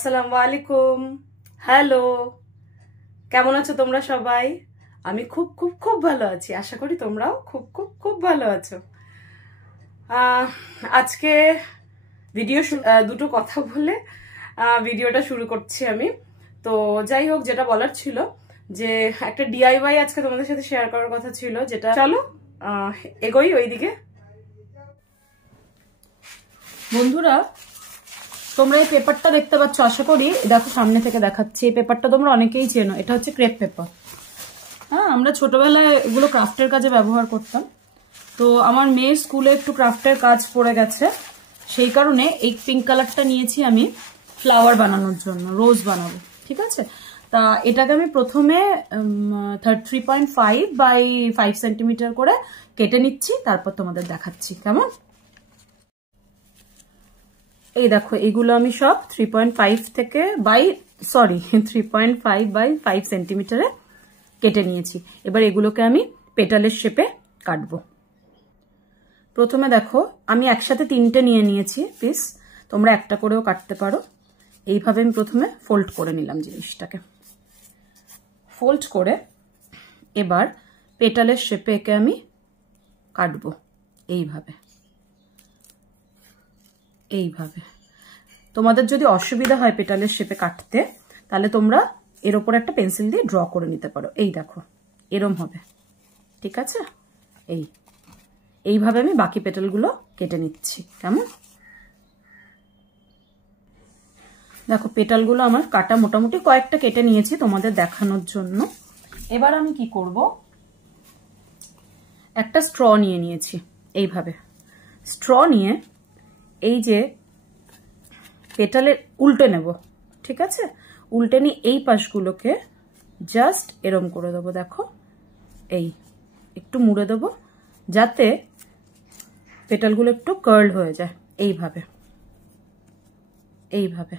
আসসালামু আলাইকুম। হ্যালো, কেমন আছো তোমরা সবাই? আমি খুব খুব খুব ভালো আছি। আশা করি তোমরাও খুব খুব খুব ভালো আছো। আজকে ভিডিও দুটো কথা বলে ভিডিওটা শুরু করছি আমি। তো যাই হোক, যেটা বলার ছিল যে একটা ডিআইওয়াই আজকে তোমাদের সাথে শেয়ার করার কথা ছিল, যেটা চলো এগোই ওইদিকে। বন্ধুরা, তোমরা এই পেপারটা দেখতে পাচ্ছ, আশা করি দেখো সামনে থেকে দেখাচ্ছি। এই পেপারটা তোমরা অনেকেই চেনো, এটা হচ্ছে ক্রেপ পেপার। হ্যাঁ, আমরা ছোটবেলায় এগুলো ক্রাফটের কাজে ব্যবহার করতাম। তো আমার মেয়ের স্কুলে একটু ক্রাফটের কাজ পড়ে গেছে, সেই কারণে এই পিঙ্ক কালারটা নিয়েছি আমি ফ্লাওয়ার বানানোর জন্য, রোজ বানাবো। ঠিক আছে, তা এটাকে আমি প্রথমে 3.5 বাই 5 সেন্টিমিটার করে কেটে নিচ্ছি, তারপর তোমাদের দেখাচ্ছি কেমন। এই দেখো, এগুলো আমি সব 3.5 থেকে 3.5 বাই 5 সেন্টিমিটারে কেটে নিয়েছি। এবার এগুলোকে আমি পেটালের শেপে কাটবো। প্রথমে দেখো, আমি একসাথে 3টে নিয়ে নিয়েছি পিস, তোমরা একটা করেও কাটতে পারো। এইভাবে আমি প্রথমে ফোল্ড করে নিলাম জিনিসটাকে। ফোল্ড করে এবার পেটালের শেপে একে আমি কাটবো এইভাবে। এইভাবে তোমাদের যদি অসুবিধা হয় পেটালের শেপে কাটতে, তাহলে তোমরা এর ওপর একটা পেন্সিল দিয়ে ড্র করে নিতে পারো। এই দেখো, এরম হবে। ঠিক আছে, এইভাবে আমি বাকি পেটালগুলো কেটে নিচ্ছি কেমন। দেখো, পেটালগুলো আমার কাটা মোটামুটি কয়েকটা কেটে নিয়েছি তোমাদের দেখানোর জন্য। এবার আমি কি করব, একটা স্ট্র নিয়ে নিয়েছি। এইভাবে স্ট্র নিয়ে এই যে পেটালের উল্টে নেব। ঠিক আছে, উল্টে নিয়ে এই পাশগুলোকে জাস্ট এরম করে দেবো। দেখো, এই একটু মুড়ে দেবো যাতে পেটালগুলো একটু কার্ল হয়ে যায়। এইভাবে এইভাবে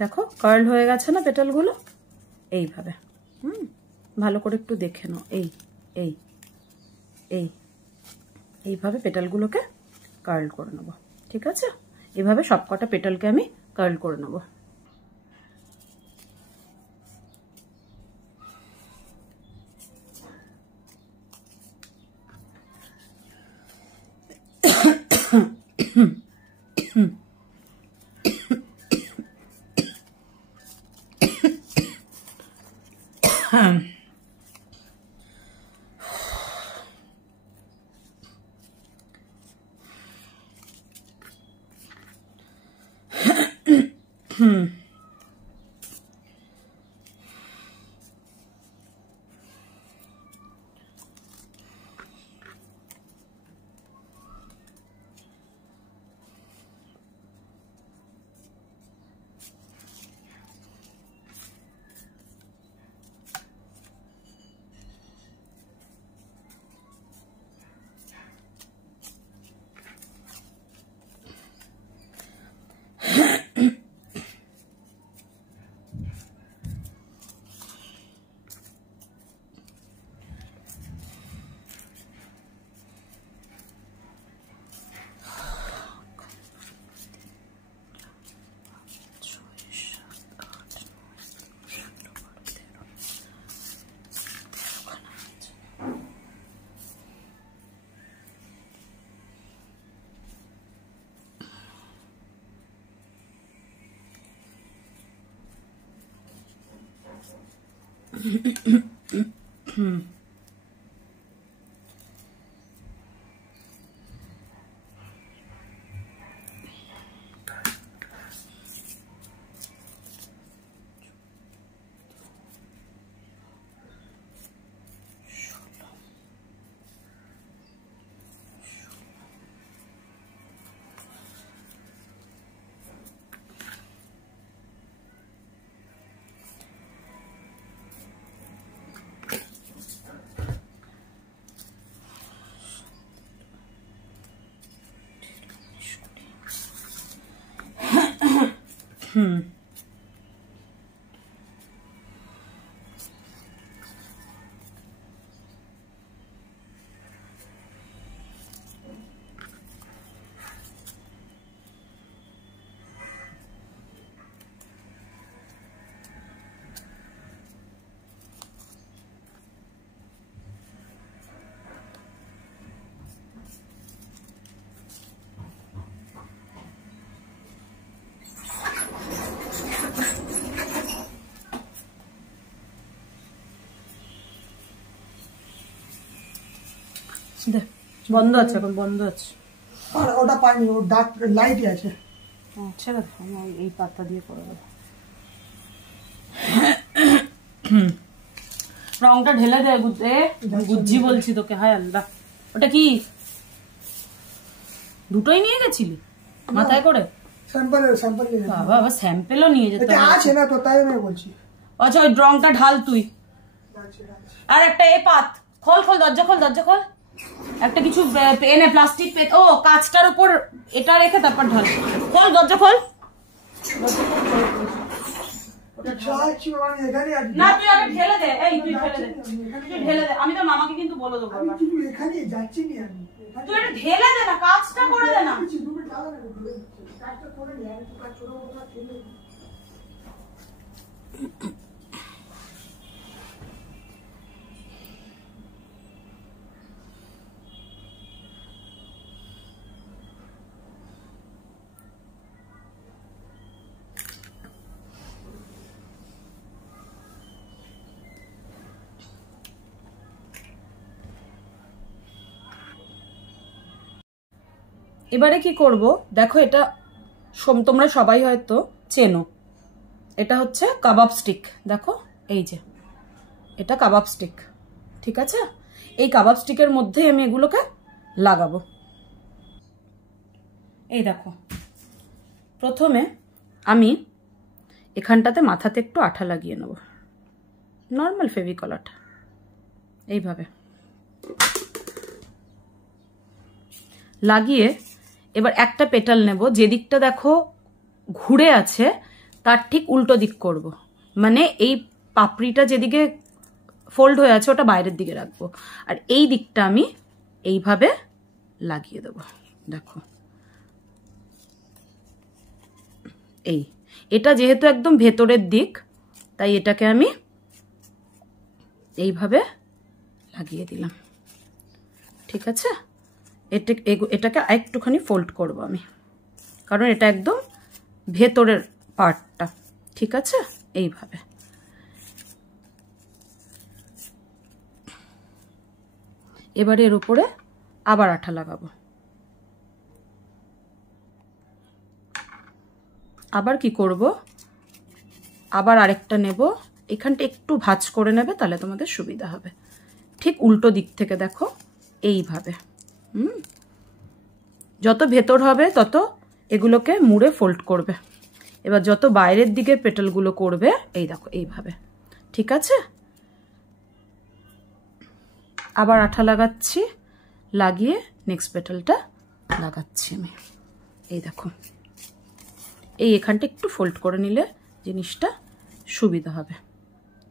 দেখো, কার্ল হয়ে গেছে না পেটালগুলো? এইভাবে ভালো করে একটু দেখে নাও। এইভাবে পেটালগুলোকে কার্ল করে নেবো। ঠিক আছে, এইভাবে সবকটা পেটালকে আমি কার্ল করে নেবো। বন্ধ আছে, এখন বন্ধ আছে। আর ওটা পাইনি, ওর ডার্ক লাইটই আছে। আচ্ছা আমি এই পাতা দিয়ে করে দেবো। রংটা ঢেলে দে গুজ্জি বলছি তোকে। হায় আল্লাহ, ওটা কি দুটোই নিয়ে গেছিলি মাথায় করে? স্যাম্পল বাবা আবার স্যাম্পেলও নিয়ে যেতে আছে না তো, তাই আমি বলছি। আচ্ছা ওই রংটা ঢাল তুই। আর একটা এ পাত খোল, দরজা খোল, একটা কিছু এনে প্লাস্টিক ও কাঁচটার উপর এটা রেখে তারপর ঢাল। খোল দরজা খোল। না তুই আগে ঢেলে দে, তুই ঢেলে দে, আমি তো মামাকে কিন্তু বলে দেবো। এখানে যাচ্ছি না আমি, তুই এটা ঢেলে দে না, কাজটা করে দে না। এবারে কি করব দেখো, এটা তোমরা সবাই হয়তো চেনো, এটা হচ্ছে কাবাব স্টিক। দেখো এই যে এটা কাবাব স্টিক, ঠিক আছে? এই কাবাব স্টিকের মধ্যে আমি এগুলোকে লাগাবো। এই দেখো, প্রথমে আমি এখানটাতে মাথাতে একটু আঠা লাগিয়ে নেব, নর্মাল ফেভিকল আঠা, এইভাবে লাগিয়ে এবার একটা পেটাল নেব, যে দিকটা দেখো ঘুরে আছে তার ঠিক উল্টো দিক করব, মানে এই পাপড়িটা যেদিকে ফোল্ড হয়ে আছে ওটা বাইরের দিকে রাখবো, আর এই দিকটা আমি এইভাবে লাগিয়ে দেব। দেখো এটা যেহেতু একদম ভেতরের দিক, তাই এটাকে আমি এইভাবে লাগিয়ে দিলাম, ঠিক আছে? এটাকে একটুখানি ফোল্ড করব আমি, কারণ এটা একদম ভেতরের পার্টটা, ঠিক আছে? এইভাবে এবারে এর উপরে আবার আঠা লাগাবো। আবার কি করব, আবার আরেকটা নেব, এখানটা একটু ভাঁজ করে নেবে, তাহলে তোমাদের সুবিধা হবে। ঠিক উল্টো দিক থেকে দেখো এইভাবে, যত ভেতর হবে তত এগুলোকে মুড়ে ফোল্ড করবে। এবার যত বাইরের দিকের পেটালগুলো করবে এই দেখো এইভাবে, ঠিক আছে? আবার আঠা লাগাচ্ছি, লাগিয়ে নেক্সট পেটালটা লাগাচ্ছি আমি। এই দেখো এখানটা একটু ফোল্ড করে নিলে জিনিসটা সুবিধা হবে।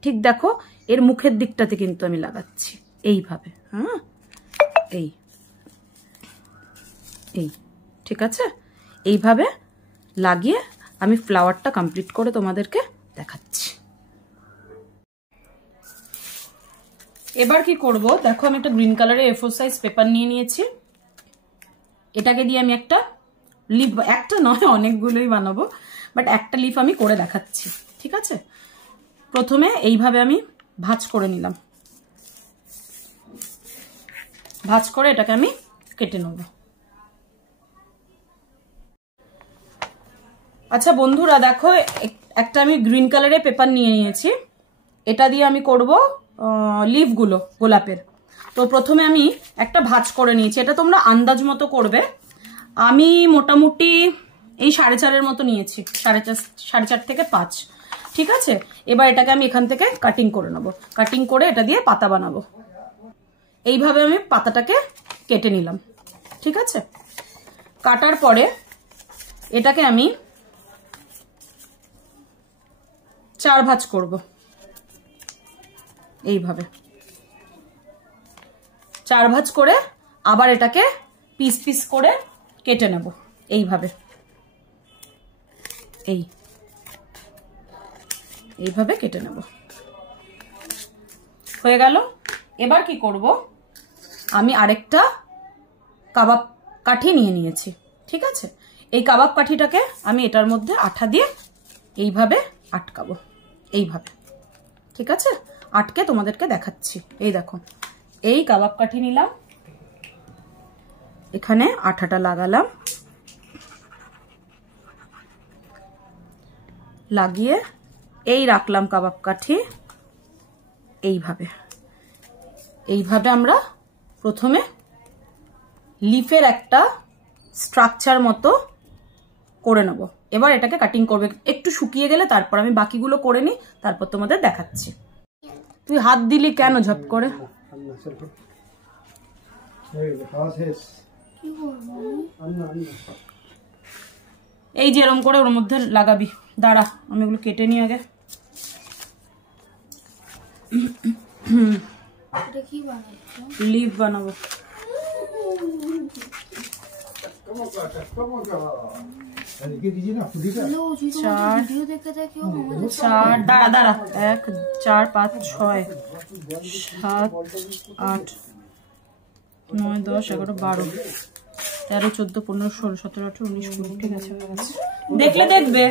ঠিক দেখো এর মুখের দিকটাতে কিন্তু আমি লাগাচ্ছি এইভাবে, হ্যাঁ এই ঠিক আছে? এইভাবে লাগিয়ে আমি ফ্লাওয়ারটা কমপ্লিট করে তোমাদেরকে দেখাচ্ছি। এবার কি করব দেখো, আমি একটা গ্রিন কালারের A4 সাইজ পেপার নিয়ে নিয়েছি, এটাকে দিয়ে আমি একটা লিফ, একটা নয় অনেকগুলোই বানাবো, বাট একটা লিফ আমি করে দেখাচ্ছি, ঠিক আছে? প্রথমে এইভাবে আমি ভাঁজ করে নিলাম, ভাঁজ করে এটাকে আমি কেটে নেব। আচ্ছা বন্ধুরা দেখো, একটা আমি গ্রিন কালারের পেপার নিয়ে নিয়েছি, এটা দিয়ে আমি করব লিফগুলো গোলাপের। তো প্রথমে আমি একটা ভাঁজ করে নিয়েছি, এটা তোমরা আন্দাজ মতো করবে। আমি মোটামুটি এই 4.5 মতো নিয়েছি, 4.5 থেকে 5, ঠিক আছে? এবার এটাকে আমি এখান থেকে কাটিং করে নেবো, কাটিং করে এটা দিয়ে পাতা বানাবো। এইভাবে আমি পাতাটাকে কেটে নিলাম, ঠিক আছে? কাটার পরে এটাকে আমি 4 ভাঁজ করব, এইভাবে 4 ভাঁজ করে আবার এটাকে পিস পিস করে কেটে নেব, এইভাবে এইভাবে কেটে নেব। হয়ে গেল। এবার কি করব, আমি আরেকটা কাবাব কাঠি নিয়ে নিয়েছি, ঠিক আছে? এই কাবাব কাঠিটাকে আমি এটার মধ্যে আঠা দিয়ে এইভাবে আটকাবো, এইভাবে, ঠিক আছে? আটকে তোমাদেরকে দেখাচ্ছি। এই দেখো এই কাবাব কাঠি নিলাম, এখানে আঠাটা লাগালাম, লাগিয়ে এই রাখলাম কাবাব কাঠি। এইভাবে এইভাবে আমরা প্রথমে লিফের একটা স্ট্রাকচার মতো করে নেব। এবার এটাকে কাটিং করবে, একটু শুকিয়ে গেলে তারপর আমি বাকিগুলো করে নিই, তারপর তোমাদের দেখাচ্ছি। তুই হাত দিলি কেন ঝপ করে? এই যে এরম করে ওর মধ্যে লাগাবি। দাঁড়া আমি এগুলো কেটে নিই আগে। লিভ বানাবো। চার দাঁড়া দাঁড়া 1 4 5 6 7 8 9 10 11 12 13 14 15 16 17 18 19 20। ঠিক আছে দেখলে দেখবে।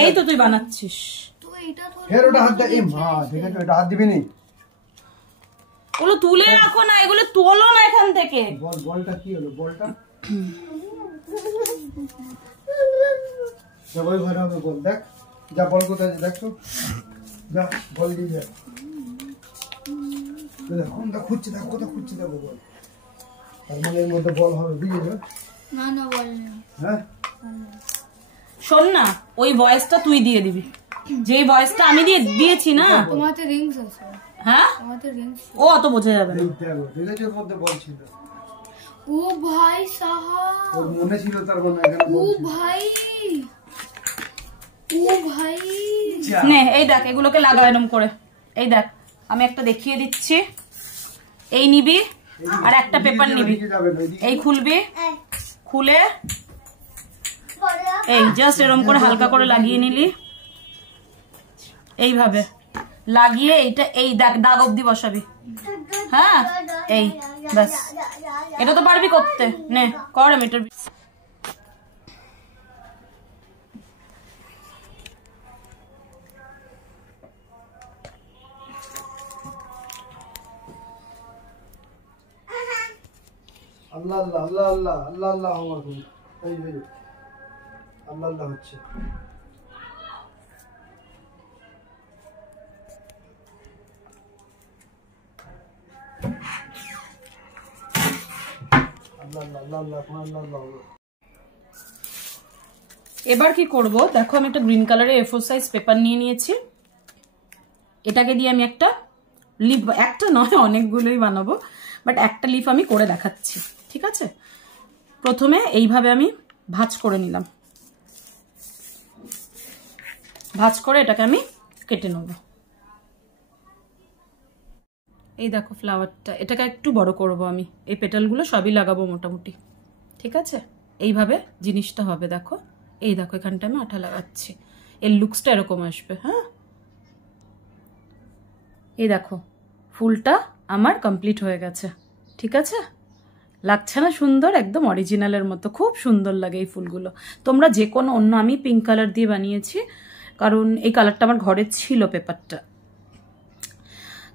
এই তো তুই বানাচ্ছিস। ওগুলো তুলে রাখো না, এগুলো তোলো না এখান থেকে। বলটা কি হলো? বলটা ঘরে হবে। বল দেখ, যা বল কোথায় দেখো, যা বল দিয়ে যা। কোনটা খুঁজছে দেখ, কোথায় খুঁজছে দেখো বল। তার মানে এর মধ্যে বল হবে, বুঝলি? না না বল না। হ্যাঁ শোন না, ওই ভয়েসটা তুই দিয়ে দিবি, যেই ভয়েসটা আমি দিয়েছি না। তোমাতে রিংস আছে। হ্যাঁ তোমাতে রিংস। ও অত বোঝা যাবে না। দেখেছো এর মধ্যে বল ছিল। ও ভাই সাহাব, ওর মনে ছিল, তার মানে এখানে ও বল ছিল। ভাই, ও ভাই নে এই দেখ, এগুলোকে লাগা এরম করে। এই দেখ আমি একটা দেখিয়ে দিচ্ছি। এই নিবি আর একটা পেপার নিবি, এই খুলবি, খুলে এই জাস্ট এরম করে হালকা করে লাগিয়ে নিলি। এইভাবে লাগিয়ে এইটা এই দাগ অব্দি বসাবি। হ্যাঁ এই ব্যাস, এটা তো পারবি করতে। নে কর, আমি এটার আল্লাহ আল্লাহ আল্লাহ আল্লাহ আল্লাহ আল্লাহ আমার এই আল্লাহ আল্লাহ হচ্ছে। এবার কি করব দেখো, আমি একটা গ্রিন কালারের A4 সাইজ পেপার নিয়ে নিয়েছি। এটাকে দিয়ে আমি একটা লিফ, একটা নয় অনেকগুলোই বানাবো, বাট একটা লিফ আমি করে দেখাচ্ছি। ঠিক আছে, প্রথমে এইভাবে আমি ভাঁজ করে নিলাম, ভাঁজ করে এটাকে আমি কেটে নেব। এই দেখো ফ্লাওয়ারটা, এটাকে একটু বড় করব আমি। এই পেটালগুলো সবই লাগাবো মোটামুটি। ঠিক আছে, এইভাবে জিনিসটা হবে। দেখো এই দেখো, এখানটা আমি আঠা লাগাচ্ছি, এর লুকসটা এরকম আসবে। হ্যাঁ এই দেখো ফুলটা আমার কমপ্লিট হয়ে গেছে। ঠিক আছে, লাগছে না সুন্দর? একদম অরিজিনালের মতো, খুব সুন্দর লাগে এই ফুলগুলো। তোমরা যে কোনো অন্য, আমি পিঙ্ক কালার দিয়ে বানিয়েছি কারণ এই কালারটা আমার ঘরে ছিল পেপারটা।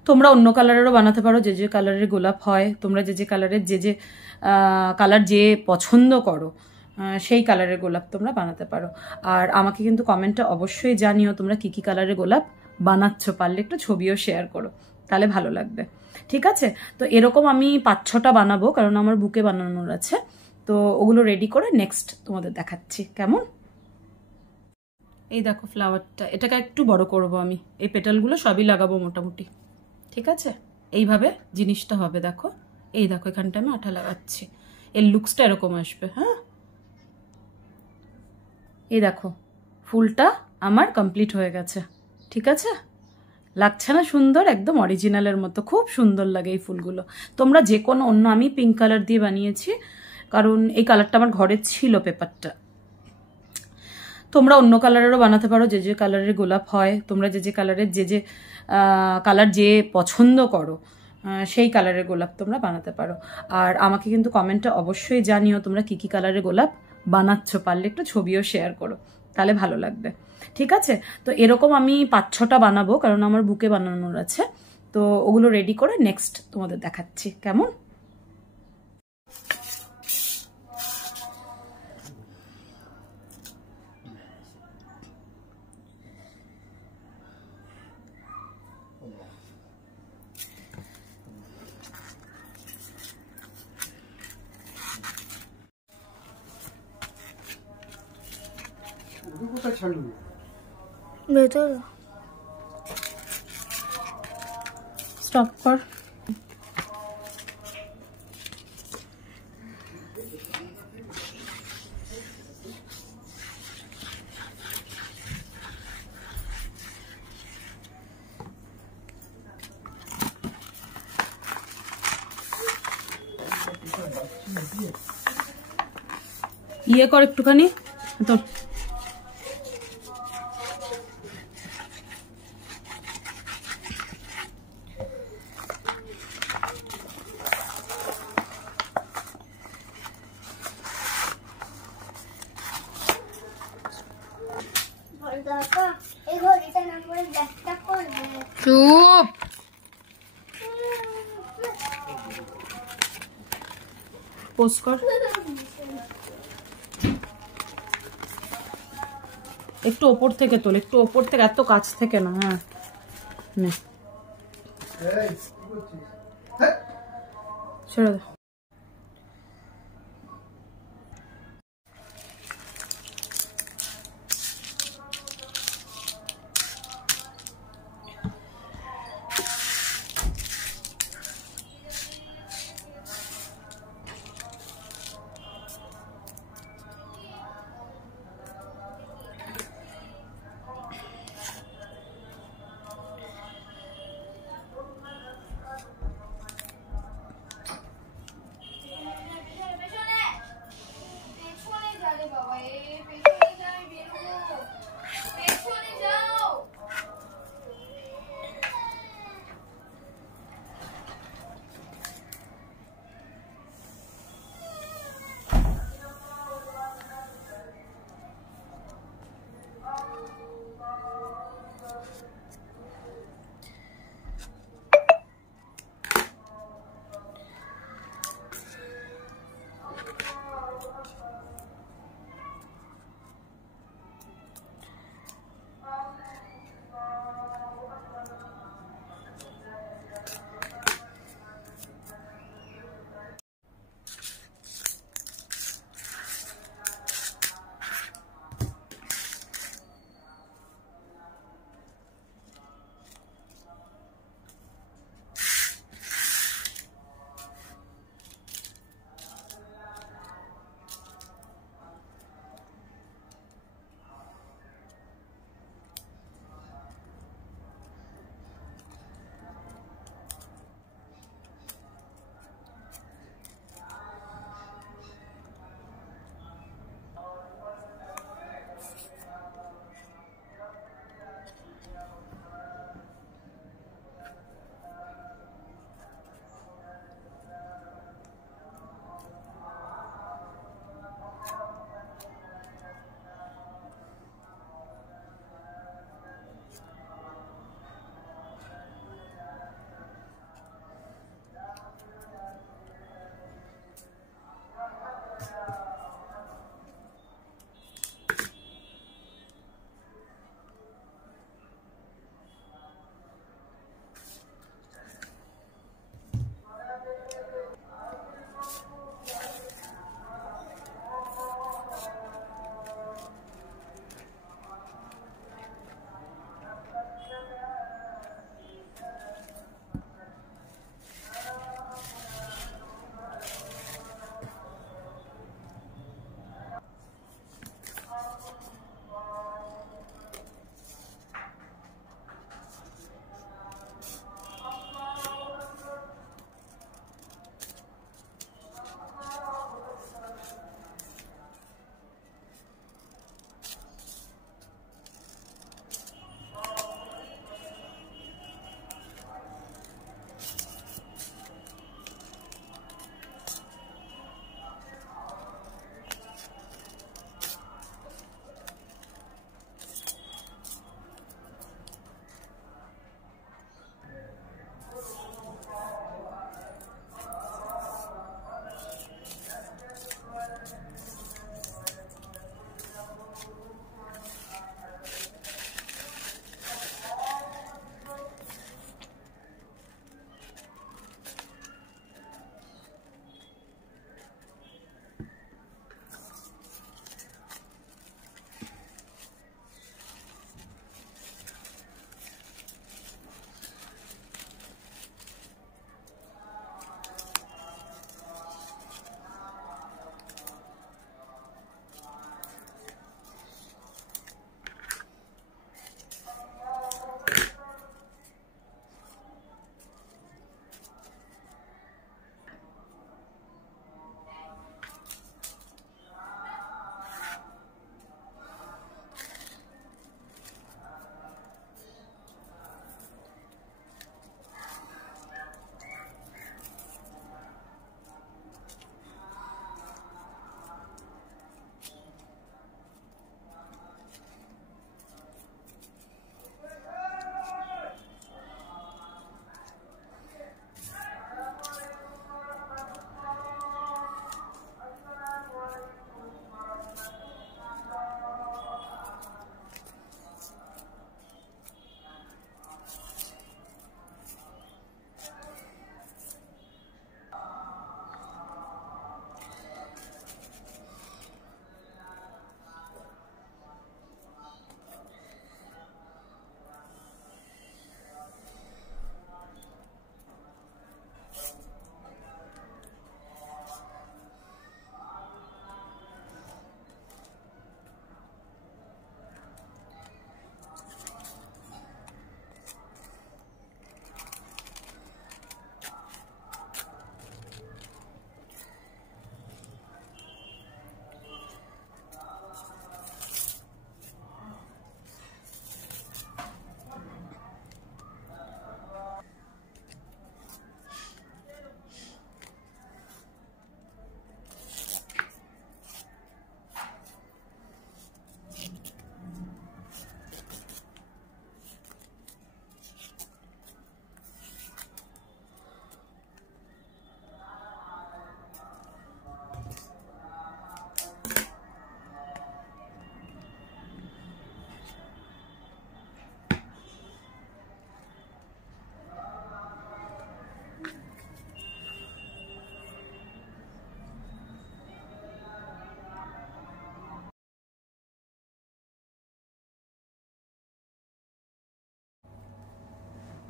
তোমরা অন্য কালারেরও বানাতে পারো, যে যে কালারের গোলাপ হয়, তোমরা যে যে কালারের যে কালার যে পছন্দ করো সেই কালারের গোলাপ তোমরা বানাতে পারো। আর আমাকে কিন্তু কমেন্টে অবশ্যই জানিও তোমরা কি কি কালারের গোলাপ বানাচ্ছ, পারলে একটু ছবিও শেয়ার করো, তাহলে ভালো লাগবে। ঠিক আছে, তো এরকম আমি 5-6টা বানাবো কারণ আমার বুকে বানানোর আছে। তো ওগুলো রেডি করে নেক্সট তোমাদের দেখাচ্ছি কেমন। এই দেখো ফ্লাওয়ারটা, এটাকে একটু বড় করব আমি। এই পেটালগুলো সবই লাগাবো মোটামুটি। ঠিক আছে, এইভাবে জিনিসটা হবে। দেখো এই দেখো, এখানটা আমি আঠা লাগাচ্ছি, এর লুকসটা এরকম আসবে। হ্যাঁ এই দেখো ফুলটা আমার কমপ্লিট হয়ে গেছে। ঠিক আছে, লাগছে না সুন্দর? একদম অরিজিনালের মতো, খুব সুন্দর লাগে এই ফুলগুলো। তোমরা যে কোনো অন্য, আমি পিঙ্ক কালার দিয়ে বানিয়েছি কারণ এই কালারটা আমার ঘরে ছিল পেপারটা। তোমরা অন্য কালারেরও বানাতে পারো, যে যে কালারের গোলাপ হয়, তোমরা যে যে কালারের যে কালার যে পছন্দ করো সেই কালারের গোলাপ তোমরা বানাতে পারো। আর আমাকে কিন্তু কমেন্টে অবশ্যই জানিও তোমরা কি কি কালারের গোলাপ বানাচ্ছ, পারলে একটু ছবিও শেয়ার করো, তাহলে ভালো লাগবে। ঠিক আছে, তো এরকম আমি 5-6টা বানাবো কারণ আমার বুকে বানানোর আছে। তো ওগুলো রেডি করে নেক্সট তোমাদের দেখাচ্ছি কেমন। কোথায় ছাড়লু? ভেতরে স্টপ কর। ইয়ে কর একটুখানি তো, এই ঘড়িটা না করে ব্যাগটা করবে। চুপ। পোস্ট কর একটু ওপর থেকে তোল, একটু ওপর থেকে, এত কাছ থেকে না। হ্যাঁ নে এই কি করছিস? হ্যাঁ ছেড়ে দে।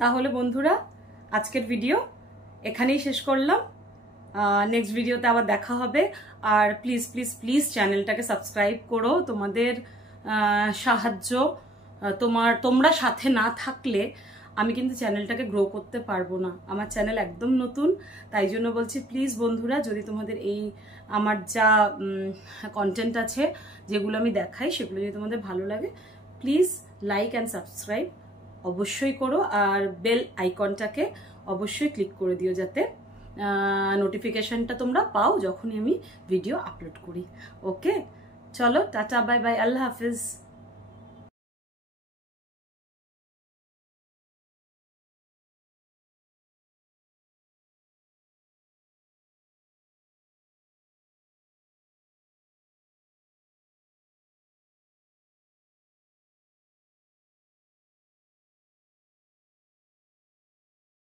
তাহলে বন্ধুরা আজকের ভিডিও এখানেই শেষ করলাম। নেক্সট ভিডিওতে আবার দেখা হবে। আর প্লিজ প্লিজ প্লিজ চ্যানেলটাকে সাবস্ক্রাইব করো। তোমাদের সাহায্য, তোমরা সাথে না থাকলে আমি কিন্তু চ্যানেলটাকে গ্রো করতে পারবো না। আমার চ্যানেল একদম নতুন, তাই জন্য বলছি প্লিজ বন্ধুরা, যদি তোমাদের এই আমার যা কন্টেন্ট আছে, যেগুলো আমি দেখাই, সেগুলো যদি তোমাদের ভালো লাগে, প্লিজ লাইক অ্যান্ড সাবস্ক্রাইব অবশ্যই করো। আর বেল আইকনটাকে অবশ্যই ক্লিক করে দিও, যাতে নোটিফিকেশনটা তোমরা পাও যখনই আমি ভিডিও আপলোড করি। ওকে, চলো টাটা, বাই বাই, আল্লাহ হাফিজ।